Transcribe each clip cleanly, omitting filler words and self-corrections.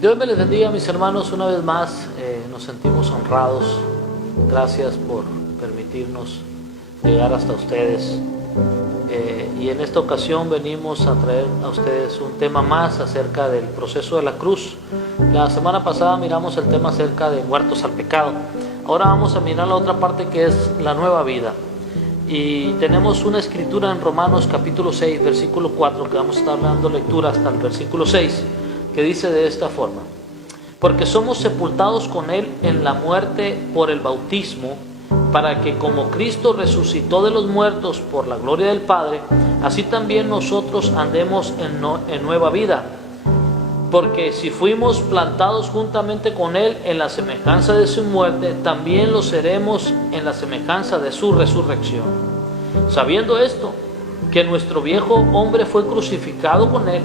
Dios me les bendiga, mis hermanos. Una vez más nos sentimos honrados. Gracias por permitirnos llegar hasta ustedes. Y en esta ocasión venimos a traer a ustedes un tema más acerca del proceso de la cruz. La semana pasada miramos el tema acerca de muertos al pecado. Ahora vamos a mirar la otra parte, que es la nueva vida. Y tenemos una escritura en Romanos capítulo 6, versículo 4, que vamos a estar dando lectura hasta el versículo 6, que dice de esta forma: porque somos sepultados con Él en la muerte por el bautismo, para que como Cristo resucitó de los muertos por la gloria del Padre, así también nosotros andemos en nueva vida. Porque si fuimos plantados juntamente con Él en la semejanza de su muerte, también lo seremos en la semejanza de su resurrección. Sabiendo esto, que nuestro viejo hombre fue crucificado con Él,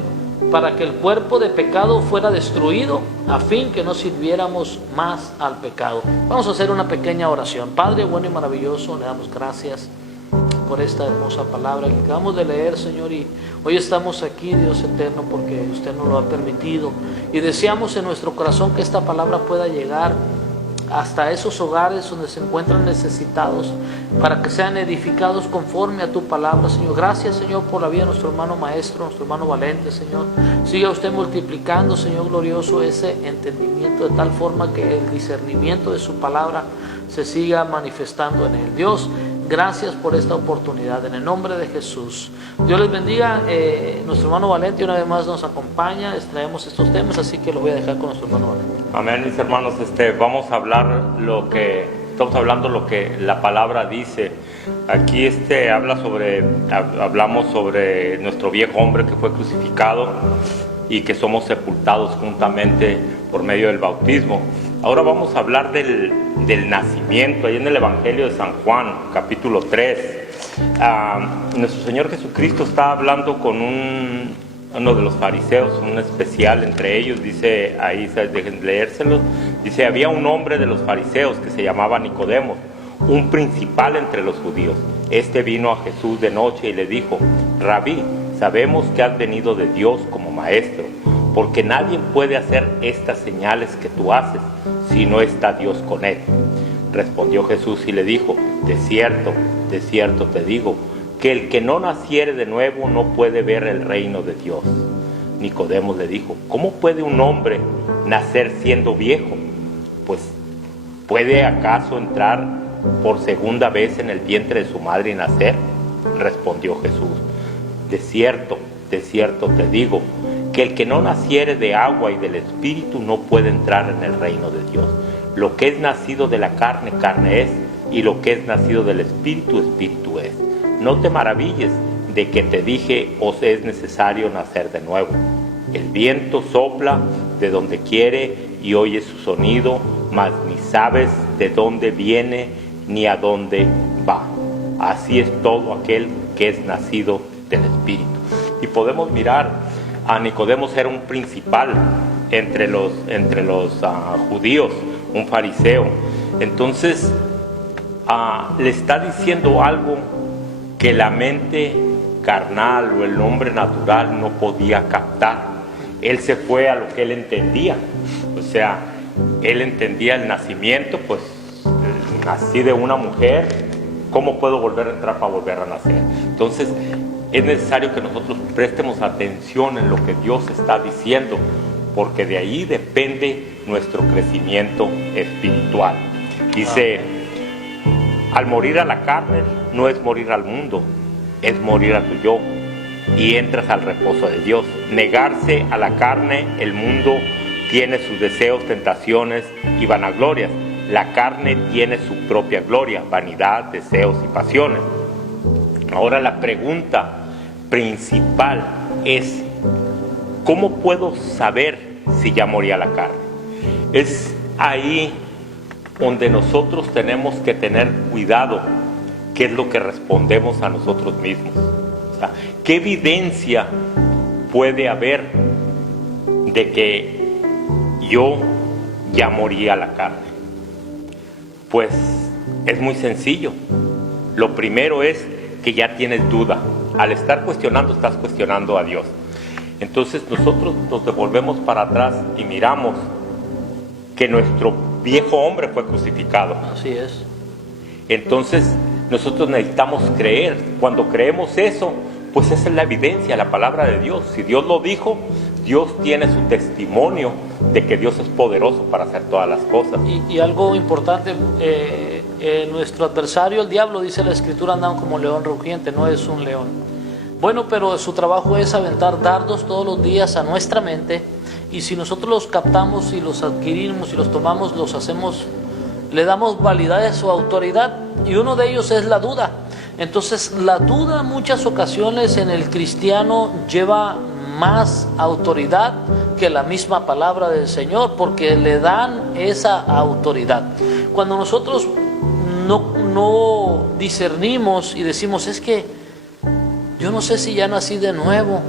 para que el cuerpo de pecado fuera destruido, a fin que no sirviéramos más al pecado. Vamos a hacer una pequeña oración. Padre bueno y maravilloso, le damos gracias por esta hermosa palabra que acabamos de leer, Señor, y hoy estamos aquí, Dios eterno, porque usted nos lo ha permitido, y deseamos en nuestro corazón que esta palabra pueda llegar hasta esos hogares donde se encuentran necesitados, para que sean edificados conforme a tu palabra, Señor. Gracias, Señor, por la vida de nuestro hermano maestro, nuestro hermano Valente, Señor. Siga usted multiplicando, Señor glorioso, ese entendimiento, de tal forma que el discernimiento de su palabra se siga manifestando en él. Dios, gracias por esta oportunidad, en el nombre de Jesús. Dios les bendiga. Nuestro hermano Valente una vez más nos acompaña, traemos estos temas, así que lo voy a dejar con nuestro hermano Valente. Amén, mis hermanos. Vamos a hablar estamos hablando lo que la palabra dice. Aquí hablamos sobre nuestro viejo hombre que fue crucificado y que somos sepultados juntamente por medio del bautismo. Ahora vamos a hablar del nacimiento. Ahí en el Evangelio de San Juan, capítulo 3, nuestro Señor Jesucristo está hablando con uno de los fariseos, un especial entre ellos. Dice ahí, dejen leérselo. Dice: había un hombre de los fariseos que se llamaba Nicodemo, un principal entre los judíos. Este vino a Jesús de noche y le dijo: Rabí, sabemos que has venido de Dios como maestro, porque nadie puede hacer estas señales que tú haces si no está Dios con él. Respondió Jesús y le dijo: de cierto te digo, que el que no naciere de nuevo no puede ver el reino de Dios. Nicodemo le dijo: ¿cómo puede un hombre nacer siendo viejo? Pues, ¿puede acaso entrar por segunda vez en el vientre de su madre y nacer? Respondió Jesús: de cierto te digo, que el que no naciere de agua y del Espíritu no puede entrar en el reino de Dios. Lo que es nacido de la carne, carne es, y lo que es nacido del Espíritu, Espíritu es. No te maravilles de que te dije: os es necesario nacer de nuevo. El viento sopla de donde quiere y oyes su sonido, mas ni sabes de dónde viene ni a dónde va. Así es todo aquel que es nacido del Espíritu. Y podemos mirar a Nicodemo. Era un principal entre los judíos, un fariseo. Entonces le está diciendo algo que la mente carnal o el hombre natural no podía captar. Él se fue a lo que él entendía. O sea, él entendía el nacimiento. Pues nací de una mujer, ¿cómo puedo volver a entrar para volver a nacer? Entonces es necesario que nosotros prestemos atención en lo que Dios está diciendo, porque de ahí depende nuestro crecimiento espiritual. Dice: al morir a la carne no es morir al mundo, es morir a tu yo, y entras al reposo de Dios. Negarse a la carne, el mundo tiene sus deseos, tentaciones y vanaglorias. La carne tiene su propia gloria, vanidad, deseos y pasiones. Ahora la pregunta principal es: ¿cómo puedo saber si ya morí a la carne? Es ahí donde nosotros tenemos que tener cuidado, qué es lo que respondemos a nosotros mismos. O sea, ¿qué evidencia puede haber de que yo ya morí a la carne? Pues es muy sencillo. Lo primero es que ya tienes duda. Al estar cuestionando, estás cuestionando a Dios. Entonces nosotros nos devolvemos para atrás y miramos que nuestro viejo hombre fue crucificado. Así es. Entonces nosotros necesitamos creer. Cuando creemos eso, pues esa es la evidencia, la palabra de Dios. Si Dios lo dijo, Dios tiene su testimonio de que Dios es poderoso para hacer todas las cosas. Y algo importante, nuestro adversario, el diablo, dice la Escritura, anda como león rugiente, no es un león. Bueno, pero su trabajo es aventar dardos todos los días a nuestra mente, y si nosotros los captamos y los adquirimos y los tomamos, los hacemos, le damos validez a su autoridad, y uno de ellos es la duda. Entonces la duda en muchas ocasiones en el cristiano lleva más autoridad que la misma palabra del Señor, porque le dan esa autoridad. Cuando nosotros no discernimos y decimos, es que yo no sé si ya nací de nuevo,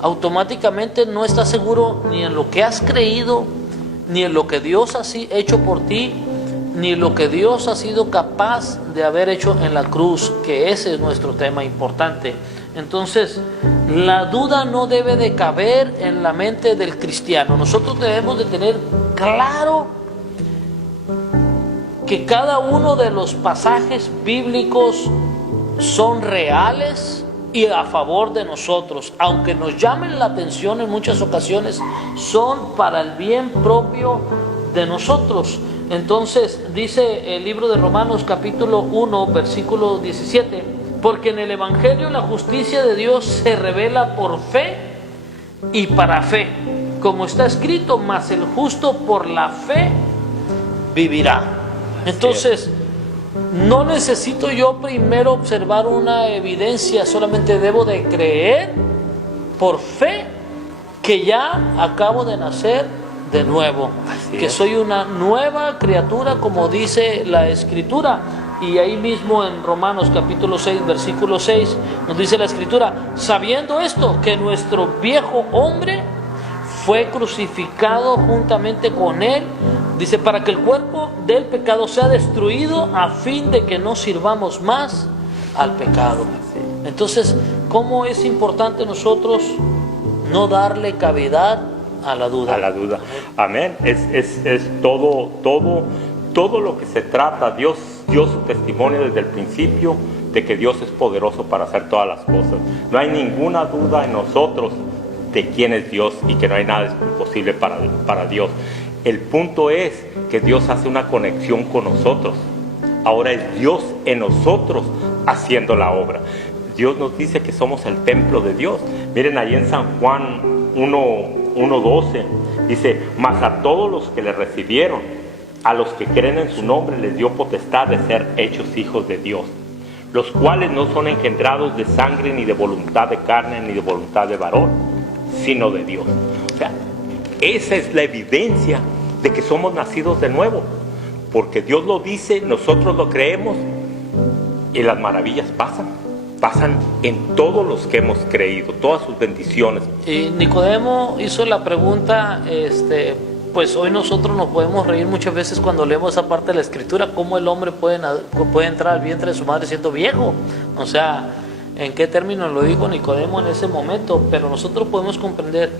automáticamente no estás seguro ni en lo que has creído, ni en lo que Dios ha hecho por ti, ni lo que Dios ha sido capaz de haber hecho en la cruz, que ese es nuestro tema importante. Entonces, la duda no debe de caber en la mente del cristiano. Nosotros debemos de tener claro que cada uno de los pasajes bíblicos son reales y a favor de nosotros, aunque nos llamen la atención en muchas ocasiones, son para el bien propio de nosotros. Entonces dice el libro de Romanos capítulo 1 versículo 17, porque en el Evangelio la justicia de Dios se revela por fe y para fe, como está escrito, mas el justo por la fe vivirá. Entonces no necesito yo primero observar una evidencia, solamente debo de creer por fe que ya acabo de nacer de nuevo, que soy una nueva criatura, como dice la Escritura. Y ahí mismo en Romanos capítulo 6 versículo 6 nos dice la Escritura, sabiendo esto, que nuestro viejo hombre fue crucificado juntamente con él, dice, para que el cuerpo del pecado sea destruido, a fin de que no sirvamos más al pecado. Entonces, ¿cómo es importante nosotros no darle cavidad a la duda? A la duda. Amén. Es todo lo que se trata. Dios dio su testimonio desde el principio de que Dios es poderoso para hacer todas las cosas. No hay ninguna duda en nosotros de quién es Dios y que no hay nada imposible para Dios. El punto es que Dios hace una conexión con nosotros. Ahora es Dios en nosotros haciendo la obra. Dios nos dice que somos el templo de Dios. Miren ahí en San Juan 1:12 dice, mas a todos los que le recibieron, a los que creen en su nombre, les dio potestad de ser hechos hijos de Dios, los cuales no son engendrados de sangre, ni de voluntad de carne, ni de voluntad de varón, sino de Dios. O sea, esa es la evidencia de que somos nacidos de nuevo, porque Dios lo dice, nosotros lo creemos, y las maravillas pasan en todos los que hemos creído, todas sus bendiciones. Y Nicodemo hizo la pregunta, pues hoy nosotros nos podemos reír muchas veces cuando leemos esa parte de la Escritura, cómo el hombre puede entrar al vientre de su madre siendo viejo. O sea, ¿en qué términos lo dijo Nicodemo en ese momento? Pero nosotros podemos comprender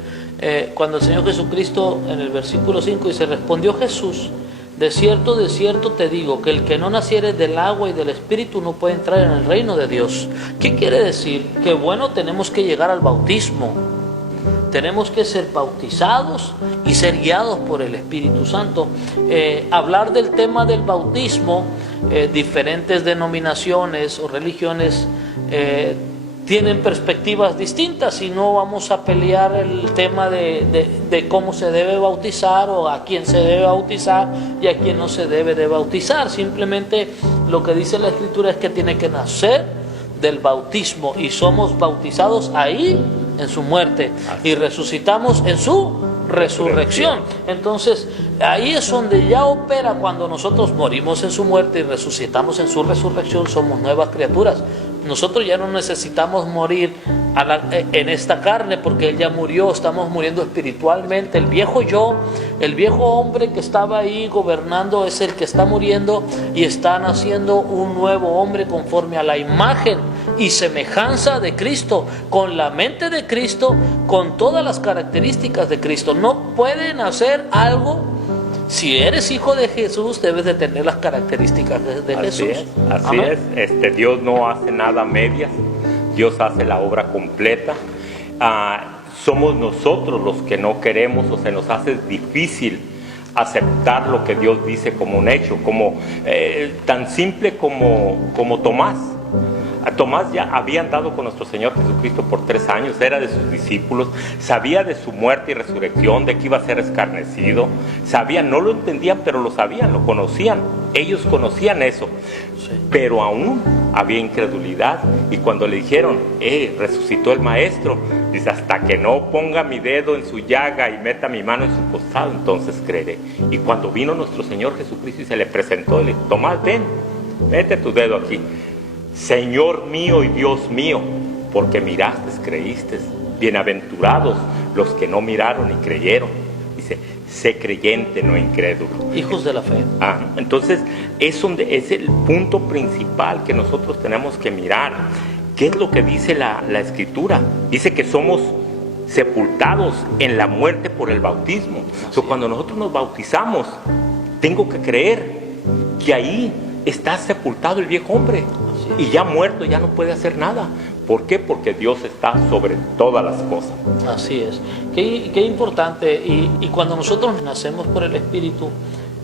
cuando el Señor Jesucristo en el versículo 5 dice, respondió Jesús, de cierto te digo, que el que no naciere del agua y del Espíritu no puede entrar en el reino de Dios. ¿Qué quiere decir? Que bueno, tenemos que llegar al bautismo. Tenemos que ser bautizados y ser guiados por el Espíritu Santo. Hablar del tema del bautismo, diferentes denominaciones o religiones tienen perspectivas distintas, y no vamos a pelear el tema de cómo se debe bautizar o a quién se debe bautizar y a quién no se debe de bautizar. Simplemente lo que dice la Escritura es que tiene que nacer del bautismo, y somos bautizados ahí en su muerte y resucitamos en su resurrección. Entonces ahí es donde ya opera. Cuando nosotros morimos en su muerte y resucitamos en su resurrección, somos nuevas criaturas. Nosotros ya no necesitamos morir en esta carne, porque Él ya murió. Estamos muriendo espiritualmente. El viejo yo, el viejo hombre que estaba ahí gobernando, es el que está muriendo, y está naciendo un nuevo hombre conforme a la imagen y semejanza de Cristo, con la mente de Cristo, con todas las características de Cristo. No pueden hacer algo. Si eres hijo de Jesús, debes de tener las características de Jesús. Así Amén. es. Dios no hace nada a medias. Dios hace la obra completa. Somos nosotros los que no queremos, o se nos hace difícil aceptar lo que Dios dice como un hecho, como tan simple como Tomás. A Tomás ya había andado con nuestro Señor Jesucristo por 3 años, era de sus discípulos, sabía de su muerte y resurrección, de que iba a ser escarnecido, sabían, no lo entendían, pero lo sabían, lo conocían, ellos conocían eso, pero aún había incredulidad. Y cuando le dijeron, resucitó el Maestro, dice, hasta que no ponga mi dedo en su llaga y meta mi mano en su costado, entonces creeré. Y cuando vino nuestro Señor Jesucristo y se le presentó, le dijo, Tomás, ven, mete tu dedo aquí. Señor mío y Dios mío, porque miraste, creíste. Bienaventurados los que no miraron y creyeron. Dice, sé creyente, no incrédulo. Hijos de la fe. Entonces es el punto principal que nosotros tenemos que mirar. ¿Qué es lo que dice la Escritura? Dice que somos sepultados en la muerte por el bautismo. Cuando nosotros nos bautizamos, tengo que creer que ahí está sepultado el viejo hombre. Y ya muerto, ya no puede hacer nada. ¿Por qué? Porque Dios está sobre todas las cosas. Así es. Qué importante. Y cuando nosotros nacemos por el Espíritu,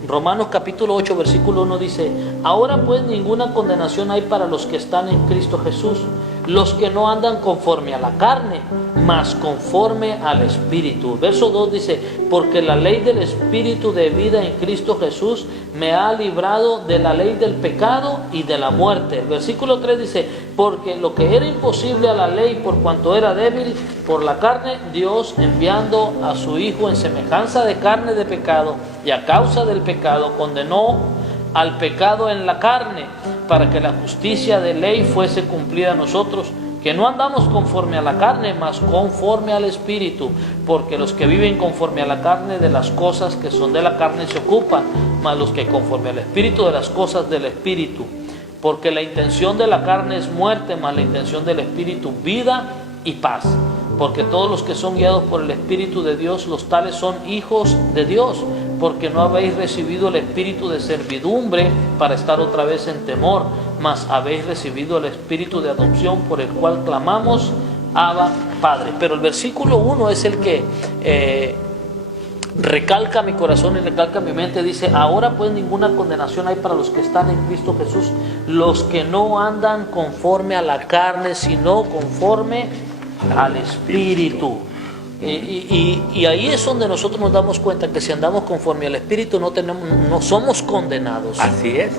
Romanos capítulo 8, versículo 1 dice, ahora pues ninguna condenación hay para los que están en Cristo Jesús, los que no andan conforme a la carne, mas conforme al Espíritu. Verso 2 dice, porque la ley del Espíritu de vida en Cristo Jesús me ha librado de la ley del pecado y de la muerte. Versículo 3 dice, porque lo que era imposible a la ley por cuanto era débil por la carne, Dios enviando a su Hijo en semejanza de carne de pecado y a causa del pecado condenó al pecado en la carne, para que la justicia de ley fuese cumplida a nosotros, que no andamos conforme a la carne, mas conforme al Espíritu, porque los que viven conforme a la carne de las cosas que son de la carne se ocupan, mas los que conforme al Espíritu de las cosas del Espíritu, porque la intención de la carne es muerte, mas la intención del Espíritu vida y paz. Porque todos los que son guiados por el Espíritu de Dios, los tales son hijos de Dios, porque no habéis recibido el espíritu de servidumbre para estar otra vez en temor, mas habéis recibido el espíritu de adopción por el cual clamamos, Abba, Padre. Pero el versículo 1 es el que recalca mi corazón y recalca mi mente. Dice, ahora pues ninguna condenación hay para los que están en Cristo Jesús, los que no andan conforme a la carne, sino conforme al Espíritu. Y ahí es donde nosotros nos damos cuenta que si andamos conforme al Espíritu no somos condenados. Así es.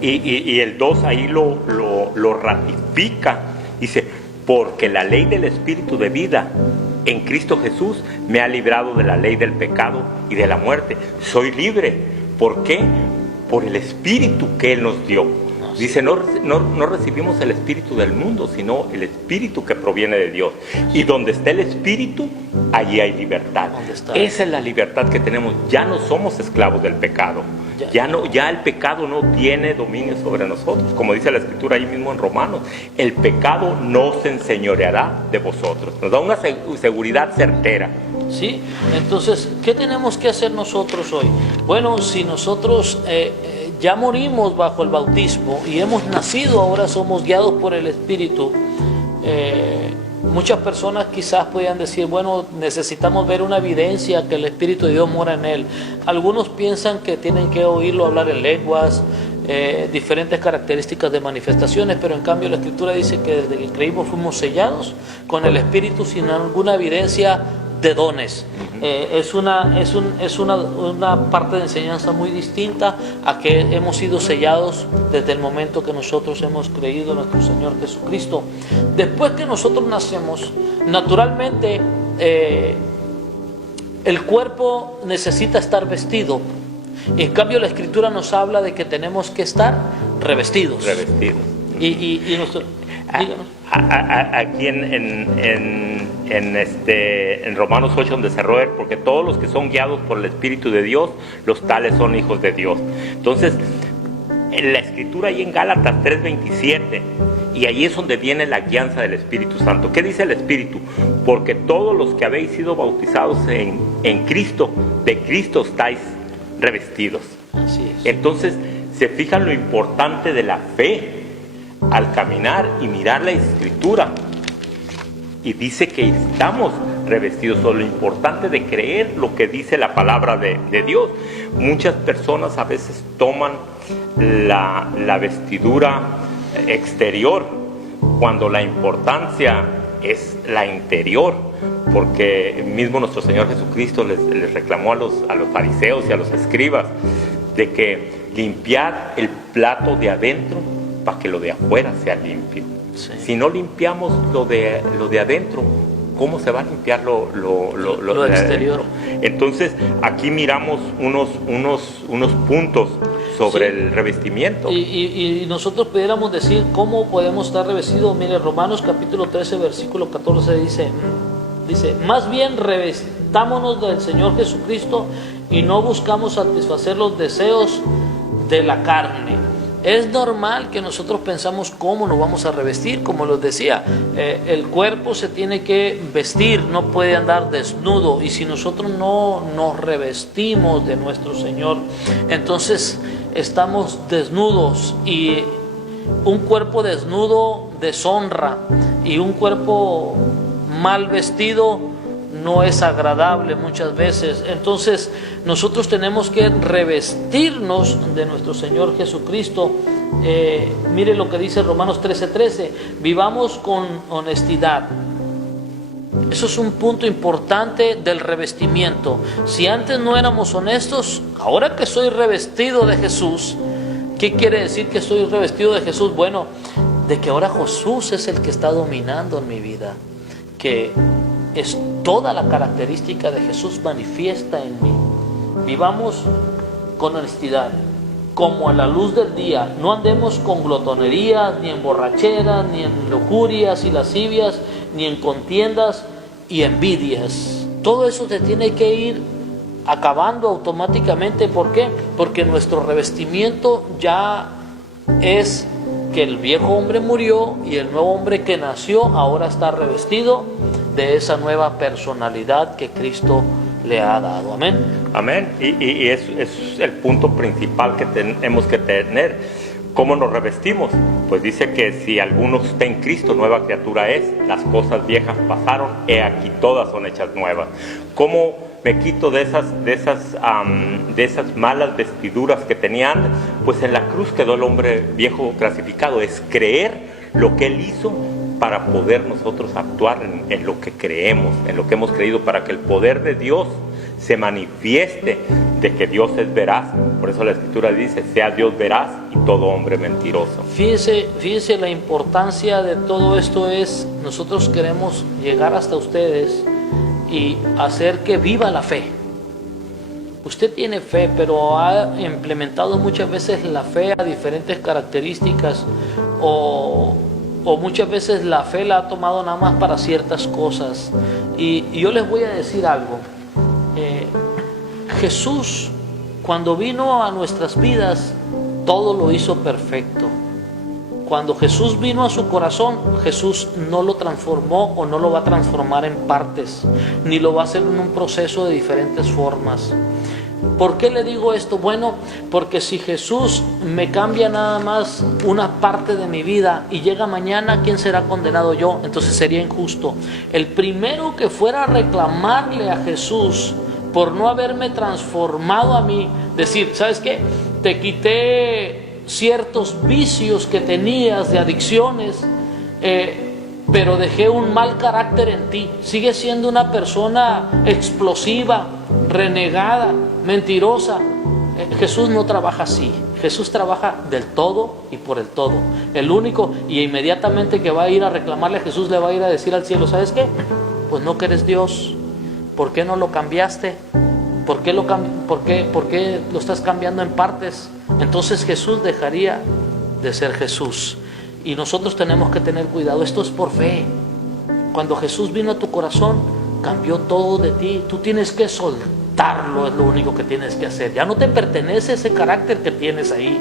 Y el 2 ahí lo ratifica. Dice, porque la ley del Espíritu de vida en Cristo Jesús me ha librado de la ley del pecado y de la muerte. Soy libre. ¿Por qué? Por el Espíritu que Él nos dio. Dice, no recibimos el espíritu del mundo, sino el espíritu que proviene de Dios. Y donde está el Espíritu, allí hay libertad. Esa es la libertad que tenemos. Ya no somos esclavos del pecado. Ya el pecado no tiene dominio sobre nosotros. Como dice la Escritura ahí mismo en Romanos, el pecado no se enseñoreará de vosotros. Nos da una seguridad certera. ¿Sí? Entonces, ¿qué tenemos que hacer nosotros hoy? Bueno, si nosotros ya morimos bajo el bautismo y hemos nacido, ahora somos guiados por el Espíritu. Muchas personas quizás puedan decir, bueno, necesitamos ver una evidencia que el Espíritu de Dios mora en él. Algunos piensan que tienen que oírlo hablar en lenguas, diferentes características de manifestaciones, pero en cambio la Escritura dice que desde que creímos fuimos sellados con el Espíritu sin alguna evidencia de dones. Es una parte de enseñanza muy distinta a que hemos sido sellados desde el momento que nosotros hemos creído en nuestro Señor Jesucristo. Después que nosotros nacemos, naturalmente el cuerpo necesita estar vestido. En cambio la Escritura nos habla de que tenemos que estar revestidos. Y nosotros, díganos. Aquí en Romanos 8 donde se roe, porque todos los que son guiados por el Espíritu de Dios, los tales son hijos de Dios. Entonces, en la escritura ahí en Gálatas 3:27, y ahí es donde viene la guianza del Espíritu Santo. ¿Qué dice el Espíritu? Porque todos los que habéis sido bautizados en Cristo, de Cristo estáis revestidos. Así es. Entonces, se fijan lo importante de la fe al caminar y mirar la escritura. Y dice que estamos revestidos, o lo importante de creer lo que dice la palabra de Dios. Muchas personas a veces toman la vestidura exterior cuando la importancia es la interior, porque mismo nuestro Señor Jesucristo les reclamó a los fariseos y a los escribas de que limpiar el plato de adentro para que lo de afuera sea limpio. Sí. Si no limpiamos lo de adentro, ¿cómo se va a limpiar lo de exterior? adentro? Entonces, aquí miramos unos puntos sobre Sí. el revestimiento. Y nosotros pudiéramos decir cómo podemos estar revestidos. Mire, Romanos capítulo 13, versículo 14 dice, más bien revestámonos del Señor Jesucristo y no buscamos satisfacer los deseos de la carne. Es normal que nosotros pensamos cómo nos vamos a revestir, como les decía, el cuerpo se tiene que vestir, no puede andar desnudo, y si nosotros no nos revestimos de nuestro Señor, entonces estamos desnudos, y un cuerpo desnudo deshonra, y un cuerpo mal vestido no es agradable muchas veces. Entonces nosotros tenemos que revestirnos de nuestro Señor Jesucristo. Mire lo que dice Romanos 13:13, vivamos con honestidad. Eso es un punto importante del revestimiento. Si antes no éramos honestos, ahora que soy revestido de Jesús, ¿qué quiere decir que soy revestido de Jesús? Bueno, de que ahora Jesús es el que está dominando en mi vida, que es toda la característica de Jesús manifiesta en mí. Vivamos con honestidad, como a la luz del día. No andemos con glotonerías, ni en borracheras, ni en lujurias y lascivias, ni en contiendas y envidias. Todo eso se tiene que ir acabando automáticamente. ¿Por qué? Porque nuestro revestimiento ya es que el viejo hombre murió y el nuevo hombre que nació ahora está revestido de esa nueva personalidad que Cristo le ha dado. Amén. Amén. Y es el punto principal que tenemos que tener. ¿Cómo nos revestimos? Pues dice que si alguno está en Cristo, nueva criatura es. Las cosas viejas pasaron, he aquí todas son hechas nuevas. ¿Cómo me quito de esas malas vestiduras que tenía antes? Pues en la cruz quedó el hombre viejo clasificado. Es creer lo que Él hizo para poder nosotros actuar en lo que creemos, en lo que hemos creído, para que el poder de Dios se manifieste, de que Dios es veraz. Por eso la Escritura dice, sea Dios veraz y todo hombre mentiroso. Fíjese la importancia de todo esto es, nosotros queremos llegar hasta ustedes y hacer que viva la fe. Usted tiene fe, pero ha implementado muchas veces la fe a diferentes características, o muchas veces la fe la ha tomado nada más para ciertas cosas. Y yo les voy a decir algo. Jesús, cuando vino a nuestras vidas, todo lo hizo perfecto. Cuando Jesús vino a su corazón, Jesús no lo transformó o no lo va a transformar en partes, ni lo va a hacer en un proceso de diferentes formas. ¿Por qué le digo esto? Bueno, porque si Jesús me cambia nada más una parte de mi vida y llega mañana, ¿quién será condenado? Yo. Entonces sería injusto. El primero que fuera a reclamarle a Jesús por no haberme transformado a mí, decir, ¿sabes qué? Te quité ciertos vicios que tenías de adicciones, pero dejé un mal carácter en ti. Sigues siendo una persona explosiva, renegada, mentirosa. Jesús no trabaja así. Jesús trabaja del todo y por el todo. El único, y inmediatamente que va a ir a reclamarle a Jesús, le va a ir a decir al cielo, ¿sabes qué? Pues no que eres Dios. ¿Por qué no lo cambiaste? ¿Por qué lo estás cambiando en partes? Entonces Jesús dejaría de ser Jesús. Y nosotros tenemos que tener cuidado. Esto es por fe. Cuando Jesús vino a tu corazón, cambió todo de ti. Tú tienes que soltarlo, es lo único que tienes que hacer. Ya no te pertenece ese carácter que tienes ahí.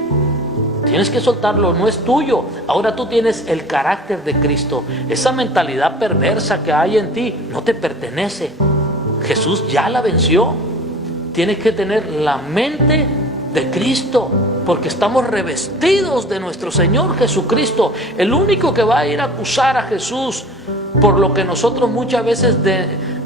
Tienes que soltarlo, no es tuyo. Ahora tú tienes el carácter de Cristo. Esa mentalidad perversa que hay en ti no te pertenece. Jesús ya la venció. Tienes que tener la mente de Cristo, porque estamos revestidos de nuestro Señor Jesucristo. El único que va a ir a acusar a Jesús por lo que nosotros muchas veces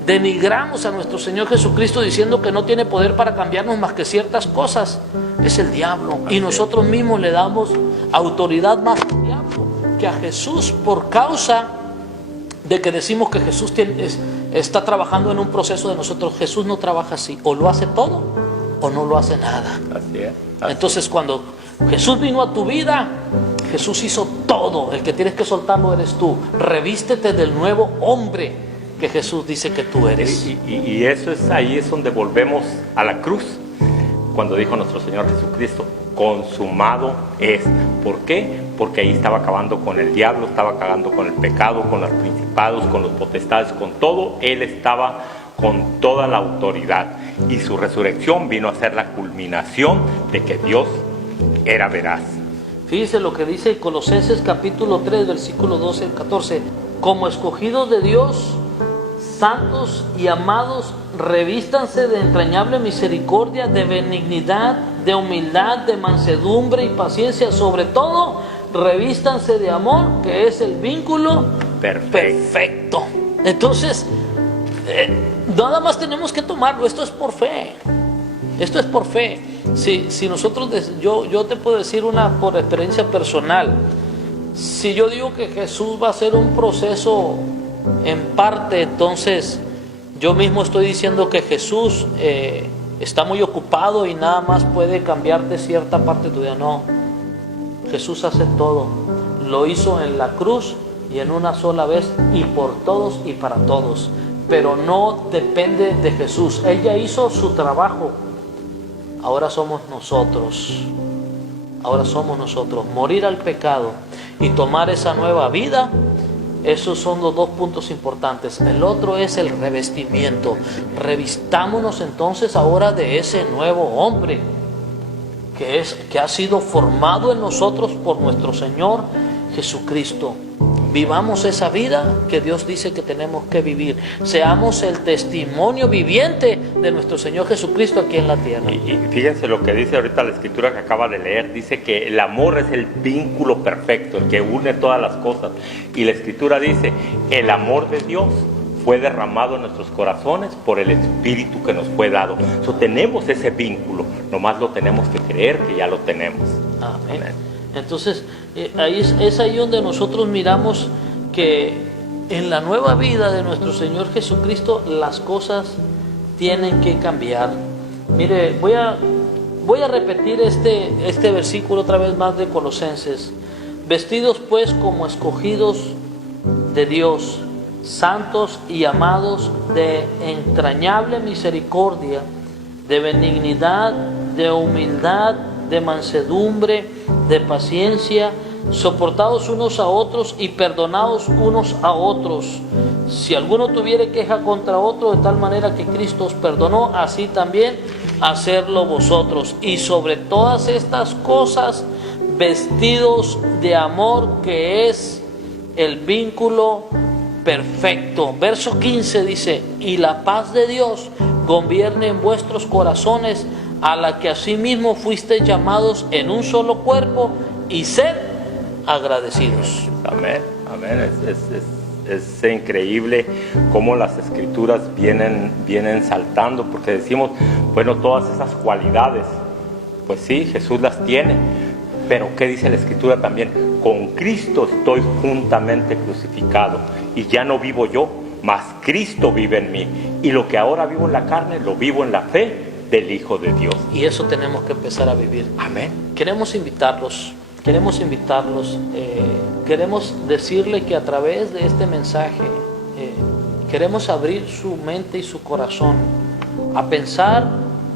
denigramos a nuestro Señor Jesucristo diciendo que no tiene poder para cambiarnos más que ciertas cosas, es el diablo. Y nosotros mismos le damos autoridad más al diablo que a Jesús, por causa de que decimos que Jesús está trabajando en un proceso de nosotros. Jesús no trabaja así, o lo hace todo o no lo hace nada. Así es. Entonces cuando Jesús vino a tu vida, Jesús hizo todo. El que tienes que soltarlo eres tú. Revístete del nuevo hombre que Jesús dice que tú eres. Y eso es, ahí es donde volvemos a la cruz, cuando dijo nuestro Señor Jesucristo: consumado es. ¿Por qué? Porque ahí estaba acabando con el diablo, estaba acabando con el pecado, con los principados, con los potestades, con todo. Él estaba con toda la autoridad, y su resurrección vino a ser la culminación de que Dios era veraz. Fíjese lo que dice Colosenses capítulo 3, versículo 12 al 14. Como escogidos de Dios, santos y amados, revístanse de entrañable misericordia, de benignidad, de humildad, de mansedumbre y paciencia. Sobre todo, revístanse de amor, que es el vínculo perfecto. Entonces, nada más tenemos que tomarlo. Esto es por fe. Esto es por fe. Si nosotros, yo te puedo decir por experiencia personal. Si yo digo que Jesús va a hacer un proceso en parte, entonces yo mismo estoy diciendo que Jesús está muy ocupado y nada más puede cambiarte cierta parte de tu vida. No, Jesús hace todo. Lo hizo en la cruz y en una sola vez, y por todos y para todos. Pero no depende de Jesús. Él ya hizo su trabajo. Ahora somos nosotros. Ahora somos nosotros. Morir al pecado y tomar esa nueva vida. Esos son los dos puntos importantes. El otro es el revestimiento. Revistámonos entonces ahora de ese nuevo hombre que ha sido formado en nosotros por nuestro Señor Jesucristo. Vivamos esa vida que Dios dice que tenemos que vivir. Seamos el testimonio viviente de nuestro Señor Jesucristo aquí en la tierra. Y fíjense lo que dice ahorita la escritura que acaba de leer. Dice que el amor es el vínculo perfecto, el que une todas las cosas. Y la escritura dice: el amor de Dios fue derramado en nuestros corazones por el Espíritu que nos fue dado. Tenemos ese vínculo, nomás lo tenemos que creer que ya lo tenemos. Amén. Amén. Entonces, es ahí donde nosotros miramos que en la nueva vida de nuestro Señor Jesucristo las cosas tienen que cambiar. Mire, voy a repetir este versículo otra vez más de Colosenses. Vestidos pues como escogidos de Dios, santos y amados, de entrañable misericordia, de benignidad, de humildad, de mansedumbre, de paciencia, soportados unos a otros y perdonados unos a otros. Si alguno tuviere queja contra otro, de tal manera que Cristo os perdonó, así también hacerlo vosotros. Y sobre todas estas cosas, vestidos de amor, que es el vínculo perfecto. Verso 15 dice: y la paz de Dios gobierne en vuestros corazones, a la que asimismo fuisteis llamados en un solo cuerpo, y sed agradecidos. Amén, amén. Es increíble cómo las escrituras vienen saltando, porque decimos, bueno, todas esas cualidades, pues sí, Jesús las tiene, pero ¿qué dice la escritura también? Con Cristo estoy juntamente crucificado, y ya no vivo yo, mas Cristo vive en mí, y lo que ahora vivo en la carne, lo vivo en la fe del Hijo de Dios. Y eso tenemos que empezar a vivir. Amén. Queremos invitarlos, queremos decirle que a través de este mensaje queremos abrir su mente y su corazón a pensar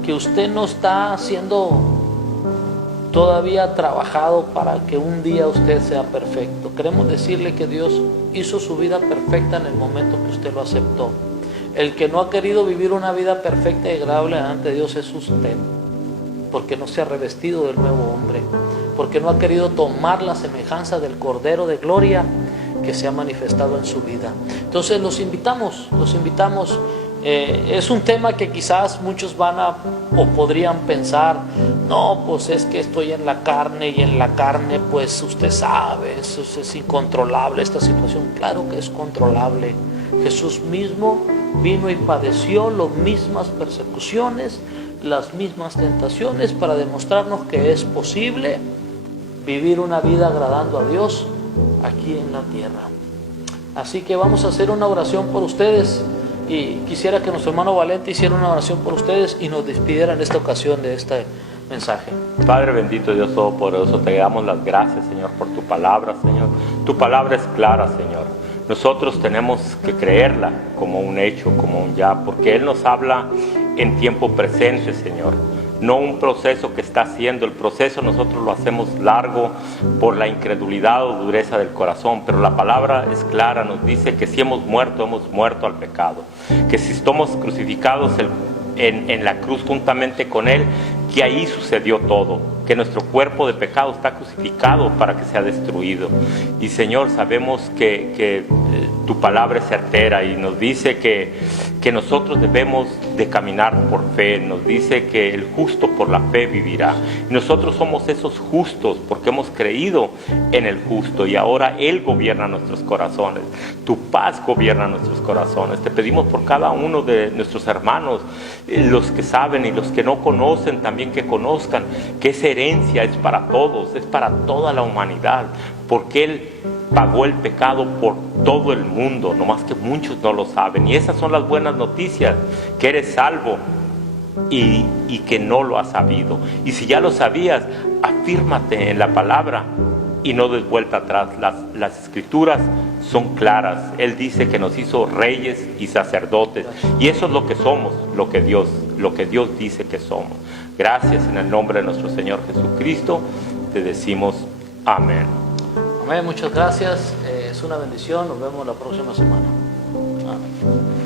que usted no está siendo todavía trabajado para que un día usted sea perfecto. Queremos decirle que Dios hizo su vida perfecta en el momento que usted lo aceptó. El que no ha querido vivir una vida perfecta y agradable ante Dios es usted, porque no se ha revestido del nuevo hombre, porque no ha querido tomar la semejanza del Cordero de Gloria que se ha manifestado en su vida. Entonces los invitamos. Es un tema que quizás muchos van a o podrían pensar, no, pues es que estoy en la carne y en la carne pues usted sabe, eso es incontrolable esta situación. Claro que es controlable. Jesús mismo vino y padeció las mismas persecuciones, las mismas tentaciones para demostrarnos que es posible vivir una vida agradando a Dios aquí en la tierra. Así que vamos a hacer una oración por ustedes y quisiera que nuestro hermano Valente hiciera una oración por ustedes y nos despidiera en esta ocasión de este mensaje. Padre bendito, Dios todopoderoso, te damos las gracias, Señor, por tu palabra, Señor. Tu palabra es clara, Señor. Nosotros tenemos que creerla como un hecho, como un ya, porque Él nos habla en tiempo presente, Señor. No un proceso que está haciendo. El proceso nosotros lo hacemos largo por la incredulidad o dureza del corazón, pero la palabra es clara, nos dice que si hemos muerto al pecado, que si estamos crucificados en la cruz juntamente con Él, que ahí sucedió todo, que nuestro cuerpo de pecado está crucificado para que sea destruido. Y Señor, sabemos que tu palabra es certera y nos dice que nosotros debemos de caminar por fe. Nos dice que el justo por la fe vivirá. Y nosotros somos esos justos porque hemos creído en el justo y ahora Él gobierna nuestros corazones. Tu paz gobierna nuestros corazones. Te pedimos por cada uno de nuestros hermanos, los que saben y los que no conocen, también que conozcan que esa herencia es para todos, es para toda la humanidad, porque Él pagó el pecado por todo el mundo, nomás que muchos no lo saben. Y esas son las buenas noticias, que eres salvo y que no lo has sabido. Y si ya lo sabías, afírmate en la palabra y no des vuelta atrás. Las escrituras son claras. Él dice que nos hizo reyes y sacerdotes, y eso es lo que somos, lo que Dios dice que somos. Gracias, en el nombre de nuestro Señor Jesucristo te decimos amén. Amén, muchas gracias. Es una bendición. Nos vemos la próxima semana. Amén.